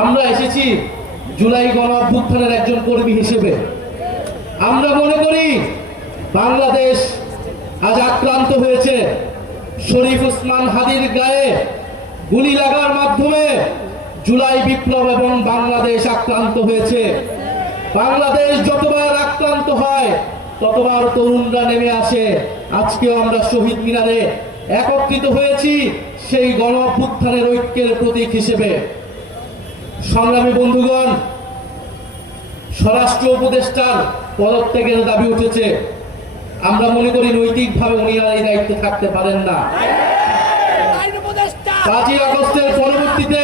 আমরা এসেছি জুলাই গণ অভ্যুত্থানের একজন কর্মী হিসেবে। আমরা মনে করি বাংলাদেশ আজ আক্রান্ত হয়েছে। শরীফ ওসমান হাদির গায়ে গুলি লাগার মাধ্যমে জুলাই বিপ্লব এবং বাংলাদেশ আক্রান্ত হয়েছে। বাংলাদেশ যতবার আক্রান্ত হয় ততবার তরুণরা নেমে আসে। আজকেও আমরা শহীদ মিনারে একত্রিত হয়েছি সেই গণ অভ্যুত্থানের ঐক্যের প্রতীক হিসেবে। সংগ্রামী বন্ধুগণ, স্বরাষ্ট্র উপদেষ্টার পদত্যাগের দাবি উঠেছে। আমরা মনে করি নৈতিকভাবে উনি আর এই দায়িত্বে থাকতে পারেন না। 5ই আগস্টের পরবর্তীতে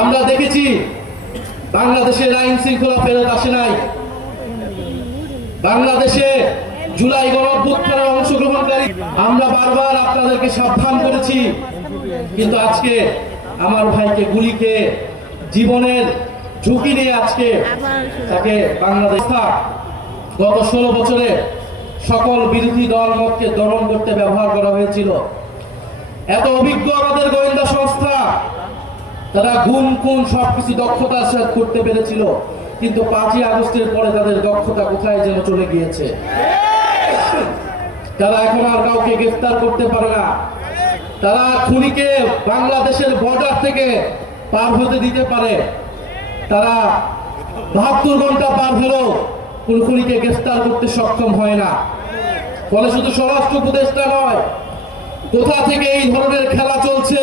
আমরা দেখেছি বাংলাদেশের আইন শৃঙ্খলা ফেরত আসে নাই। বাংলাদেশে জুলাই গণ অভ্যুত্থানের অংশগ্রহণকারী আমরা বারবার আপনাদেরকে সাবধান করেছি, কিন্তু আজকে আমার ভাইকে গুলি খেয়ে জীবনের ঝুঁকি নিয়ে আজকে তাকে বাংলাদেশ গত 16 বছরে সকল বিরোধী দল মতকে দমন করতে ব্যবহার করা হয়েছিল। এত অভিজ্ঞ আমাদের গোয়েন্দা সংস্থা, তারা গুণ খুন সবকিছু দক্ষতার সাথে করতে পেরেছিল, কিন্তু 5ই আগস্টের পরে তাদের দক্ষতা কোথায় যেন চলে গিয়েছে। তারা এখন আর কাউকে গ্রেফতার করতে পারে না। তারা খুনিকে বাংলাদেশের বর্ডার থেকে পার হতে দিতে পারে। তারা 72 ঘন্টা পার হলেও কোন খুনিকে গ্রেফতার করতে সক্ষম হয় না। ফলে শুধু স্বরাষ্ট্র উপদেষ্টা নয়, কোথা থেকে এই ধরনের খেলা চলছে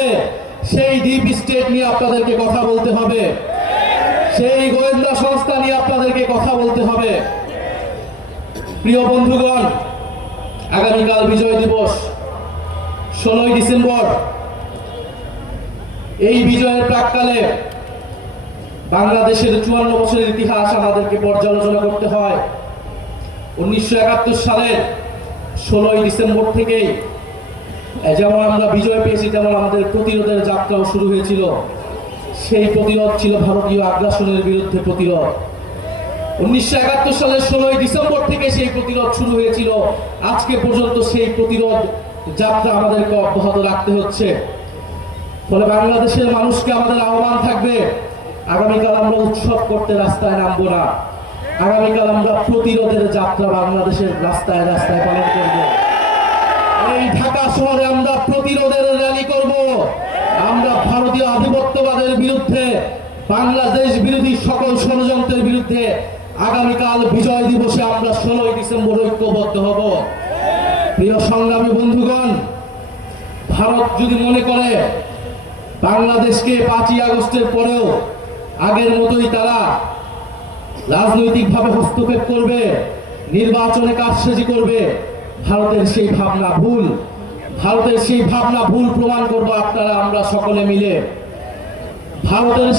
সেই ডিপ স্টেট নিয়ে আপনাদেরকে কথা বলতে হবে, সেই গোয়েন্দা সংস্থা নিয়ে আপনাদেরকে কথা বলতে হবে। প্রিয় বন্ধুগণ, আগামীকাল বিজয় দিবস 16ই ডিসেম্বর। এই বিজয়ের প্রাক্কালে বাংলাদেশের 54 বছরের ইতিহাস আমাদেরকে পর্যালোচনা করতে হয়। 1971 সালের 16ই ডিসেম্বর থেকেই যেমন আমরা বিজয় পেয়েছি, তেমন আমাদের প্রতিরোধের যাত্রাও শুরু হয়েছিল। সেই প্রতিরোধ ছিল ভারতীয় আগ্রাসনের বিরুদ্ধে প্রতিরোধ। 1971 সালের 16ই ডিসেম্বর থেকে সেই প্রতিরোধ শুরু হয়েছিল। আজকে পর্যন্ত সেই প্রতিরোধ যাত্রা আমাদেরকে অব্যাহত রাখতে হচ্ছে। ফলে বাংলাদেশের মানুষকে আমাদের আহ্বান থাকবে, আগামীকাল আমরা উৎসব করতে রাস্তায় নামবো না। আগামীকাল আমরা প্রতিরোধের যাত্রা বাংলাদেশের রাস্তায় রাস্তায় পালন করব। এই ঢাকা শহরে আমরা প্রতিরোধের র্যালি করব। আমরা ভারতীয় আধিপত্যবাদের বিরুদ্ধে, বাংলাদেশ বিরোধী সকল ষড়যন্ত্রের বিরুদ্ধে আগামীকাল বিজয় দিবসে আমরা 16ই ডিসেম্বর ঐক্যবদ্ধ হব। প্রিয় সংগ্রামী বন্ধুগণ, ভারত যদি মনে করে বাংলাদেশকে 5ই আগস্টের পরেও আগের মতোই তারা রাজনৈতিকভাবে হস্তক্ষেপ করবে, নির্বাচনে কারসাজি করবে, ভারতের সেই ভাবনা ভুল। ভারতের সেই ভাবনা ভুল প্রমাণ করবো আপনারা আমরা সকলে মিলে। ভারতের